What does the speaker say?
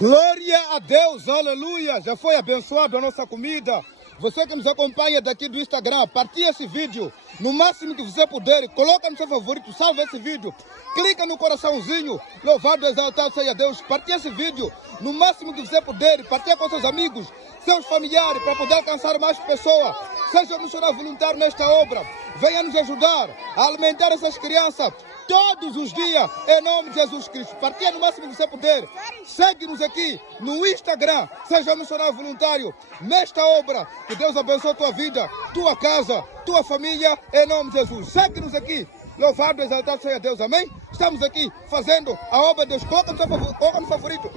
Glória a Deus, aleluia! Já foi abençoada a nossa comida. Você que nos acompanha daqui do Instagram, partilhe esse vídeo. No máximo que você puder, coloca no seu favorito, salva esse vídeo. Clica no coraçãozinho, louvado, exaltado seja Deus. Partilhe esse vídeo. No máximo que você puder, partilhe com seus amigos, seus familiares, para poder alcançar mais pessoas. Seja um missionário voluntário nesta obra. Venha nos ajudar a alimentar essas crianças todos os dias, em nome de Jesus Cristo. Partilha no máximo que você puder. Segue-nos aqui no Instagram. Seja um missionário voluntário nesta obra. Que Deus abençoe a tua vida, tua casa, tua família, em nome de Jesus. Segue-nos aqui. Louvado, exaltado seja Deus. Amém? Estamos aqui fazendo a obra de Deus. Coloca no favorito.